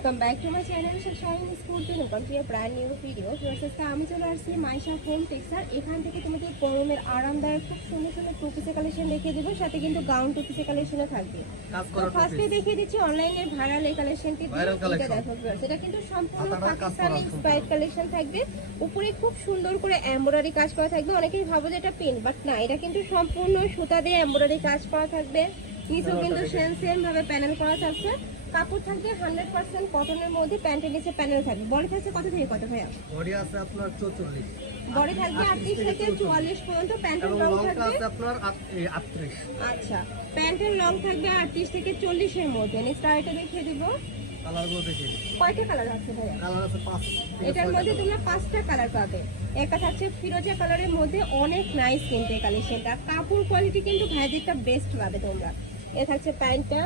Welcome back to my channel shine school to welcome to A brand new video. আজকে আমি চলে আসছি Maisha home texture. এখান থেকে তোমাদের গরমের আরামদায়ক খুব সুন্দর সুন্দর টু পিসের কালেকশন দেখিয়ে দেবো, সাথে কিন্তু গাউন টু পিসের কালেকশনও থাকবে। তো ফার্স্টে দেখিয়ে দিচ্ছি অনলাইনের ভাইরাল এই কালেকশনটি। এটা দেখো ভিউয়ার্স, এটা কিন্তু সম্পূর্ণ পাকিস্তানি ইন্সপায়ার্ড কালেকশন থাকবে। উপরে খুব সুন্দর করে এমব্রয়ডারি কাজ করা থাকবে। অনেকেই ভাবো যে এটা পিন, বাট না, এটা কিন্তু সম্পূর্ণ সুতা দিয়ে এমব্রয়ডারি কাজ করা থাকবে। নিচেও কিন্তু সেম ভাবে প্যানেল করা থাকছে। কাপড় থাকবে 100% কটনের মধ্যে, প্যান্টের নিচে প্যানেল থাকবে। বডি থাকছে কত থেকে কত ভাইয়া? বডি আছে আপনার 44, বডি থাকবে 38 থেকে 44 পর্যন্ত। প্যান্টের লং থাকবে আপনার 38। আচ্ছা, প্যান্টের লং থাকবে 38 থেকে 40 এর মধ্যে। নেক্সট আইটা দেখিয়ে দিব। কালারগুলো দেখিয়ে দিই। কয়টা কালার আছে ভাইয়া? কালার আছে 5। এটার মধ্যে তোমরা 5টা কালার পাবে। একটা থাকছে ফিরোজা কালারের মধ্যে, অনেক নাইস কিন্তু এই কালেকশনটা। কাপড় কোয়ালিটি কিন্তু ভাইদেরটা বেস্ট পাবে তোমরা। এটা থাকছে প্যান্টটা।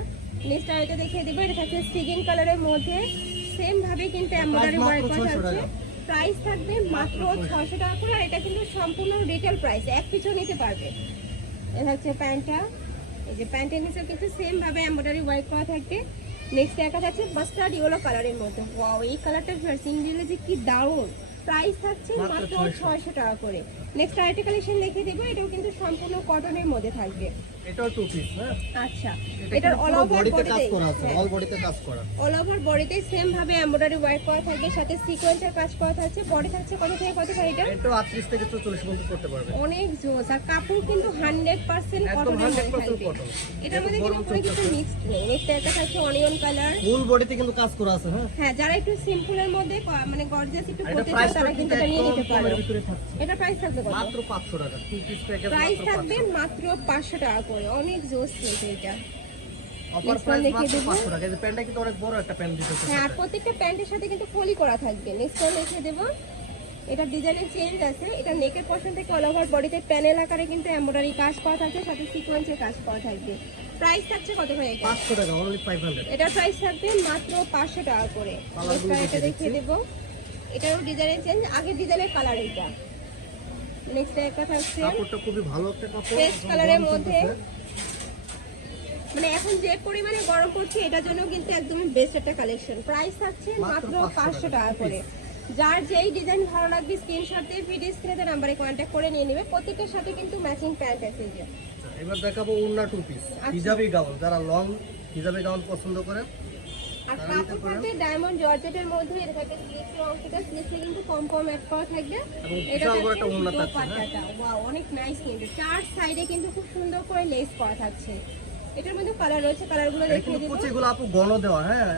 নেক্সট আইটা দেখিয়ে দিব। এটা থাকছে সিগিন কালারের মধ্যে, সেম ভাবে কিন্তু এমব্রয়ডারি ওয়ার্ক করা আছে। প্রাইস থাকবে মাত্র 600 টাকা করে। আর এটা কিন্তু সম্পূর্ণ রিটেল প্রাইস, এক পিছু নিতে পারবে। এটা হচ্ছে প্যান্টটা। এই যে প্যান্টের নিচে কিন্তু সেম ভাবে এমব্রয়ডারি ওয়ার্ক করা থাকবে। নেক্সট একটা থাকছে মাস্টার্ড ইয়েলো কালারের মধ্যে। ওয়াও, এই কালারটা সিঙ্গেল যে কি দারুণ। প্রাইস থাকছে মাত্র 600 টাকা করে। নেক্সট আরেকটা কালেকশন দেখিয়ে দেবো। এটাও কিন্তু সম্পূর্ণ কটনের মধ্যে থাকবে। এটাও টু পিস, হ্যাঁ। আচ্ছা, এটার অল ওভার বডিতে কাজ করা আছে, অল বডিতে কাজ করা। অল ওভার বডিতে সেম ভাবে এমব্রয়ডারি ওয়ার্ক করা থাকবে, সাথে সিকোয়েন্সের কাজ করা থাকছে। বডি থাকছে কত থেকে কত ভাই এটা? এটাও 38 থেকে 44 পর্যন্ত করতে পারবে। অনেক জোস। আর কাপড় কিন্তু 100% কটনের মধ্যে থাকবে। এটার মধ্যে কিন্তু কোনো কিছু মিক্সড নেই। নেক্সট একটা থাকছে অনিয়ন কালার। ফুল বডিতে কিন্তু কাজ করা আছে, হ্যাঁ। হ্যাঁ, যারা একটু সিম্পলের মধ্যে মানে গর্জিয়াস একটু করতে চায় তারা কিন্তু এটা নিয়ে নিতে পারে। এটা প্রাইস থাকবে কত? মাত্র 500 টাকা। টু পিস প্যাকেজ প্রাইস থাকবে মাত্র 500 টাকা করে। অনেক জোস কিন্তু এটা। অফার প্রাইস মাত্র 500 টাকা। এই প্যান্টটা কিন্তু অনেক বড় একটা প্যান্ট দিতেছে। হ্যাঁ, প্রত্যেকটা প্যান্টের সাথে কিন্তু ফলি করা থাকবে। নেক্সট ওয়ান লিখে দেব। এটা ডিজাইনের চেঞ্জ আছে। এটা নেকের পোরশন থেকে অল ওভার বডিতে প্যানেল আকারে কিন্তু এমব্রয়ডারি কাজ করা থাকবে, সাথে সিকোয়েন্সের কাজ করা থাকবে। প্রাইস থাকছে কত ভাই এটা? 500 টাকা, অনলি 500। এটা প্রাইস থাকবে মাত্র 500 টাকা করে। এটা দেখিয়ে দেব। এটারও ডিজাইনের চেঞ্জ, আগের ডিজাইনের কালার এটা। নেক্সট একটা থাকছে কাপড়টা খুবই ভালো একটা কাপড়, পেস্ট কালারের মধ্যে। মানে এখন যে পরিমাণে গরম পড়ছে, এটার জন্য কিন্তু একদমই বেস্ট একটা কালেকশন। প্রাইস থাকছে মাত্র 500 টাকা করে। যার যেই ডিজাইন ভালো লাগবে স্ক্রিনশট দিয়ে ভিডিও স্ক্রিনে নাম্বারে কন্ট্যাক্ট করে নিয়ে নেবে। প্রত্যেকটার সাথে কিন্তু ম্যাচিং প্যান্ট আছে। যে এবার দেখাবো ওড়না টু পিস হিজাবি গাউন। যারা লং হিজাবি গাউন পছন্দ করে, আর কাপড় থাকবে ডায়মন্ড জর্জেটের মধ্যে। এটা থাকবে স্লিভসের অংশটা, স্লিভসে কিন্তু কম অ্যাড করা থাকবে। এটা একটা ওড়না থাকছে। ওয়াও, অনেক নাইস কিন্তু। চার সাইডে কিন্তু খুব সুন্দর করে লেস করা থাকছে। এটার মধ্যে কালার রয়েছে, কালারগুলো দেখিয়ে দেব। কুচিগুলো আপু ঘন দেওয়া, হ্যাঁ।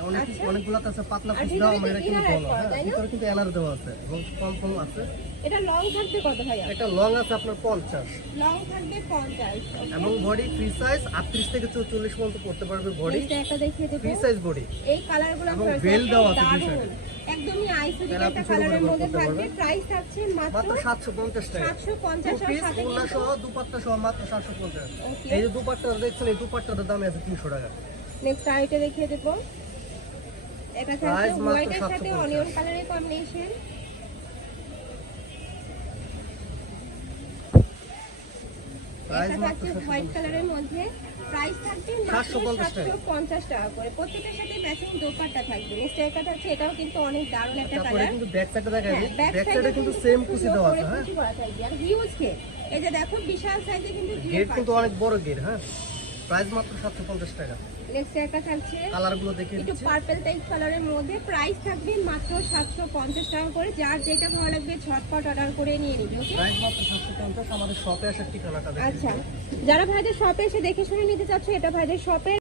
অনেকগুলো আছে পাতলা কুচি দেওয়া, আমরা এটা কিন্তু ঘন, হ্যাঁ। ভিতরে কিন্তু এনার দেওয়া আছে এবং কম আছে। এটা লং থাকবে কত ভাইয়া? এটা লং আছে আপনার 50, লং থাকবে 50 এবং বডি ফ্রি সাইজ 38 থেকে 44 পর্যন্ত করতে পারবে। বডি এটা দেখিয়ে দেব। Free size body. এই কালারগুলো এবং বেল দেওয়া আছে দুই সাইডে। একদমই আইসোলেটেড একটা কালারের মধ্যে থাকবে। প্রাইস থাকছে মাত্র 750 টাকা। 750 আর সাথে ওড়না সহ দুপাট্টা সহ মাত্র 750। এই যে দুপাট্টা দেখছেন, এই দুপাট্টার দাম আছে 300 টাকা। নেক্সট আইটা দেখিয়ে দেব। এটা থাকছে হোয়াইটের সাথে অনিয়ন কালারের কম্বিনেশন। এটা থাকছে হোয়াইট কালারের মধ্যে। প্রাইস থাকবে মাত্র 750 টাকা করে। প্রত্যেকটার সাথে ম্যাচিং দোপাট্টা থাকবে। নেক্সট একটা থাকছে, এটাও কিন্তু অনেক দারুণ একটা কালার। তারপরে কিন্তু ব্যাক সাইডে দেখাই দিই। ব্যাক সাইডে কিন্তু সেম কুচি দেওয়া আছে, হ্যাঁ। কুচি করা থাকবে। আর হিউজ গেট, এই যে দেখো বিশাল সাইজে কিন্তু গেট কিন্তু অনেক বড় গেট, হ্যাঁ। প্রাইস মাত্র 750 টাকা। নেক্সট একটা থাকছে কালারগুলো দেখিয়ে একটু দিচ্ছি। পার্পল টাইপ কালারের মধ্যে। প্রাইস থাকবে মাত্র 750 টাকা করে। যার যেটা ভালো লাগবে ঝটপট অর্ডার করে নিয়ে নিবে। ওকে, প্রাইস মাত্র 750। আমাদের শপে আসার ঠিকানাটা দেখুন। আচ্ছা, যারা ভাইদের শপে এসে দেখে শুনে নিতে চাচ্ছে, এটা ভাইদের শপে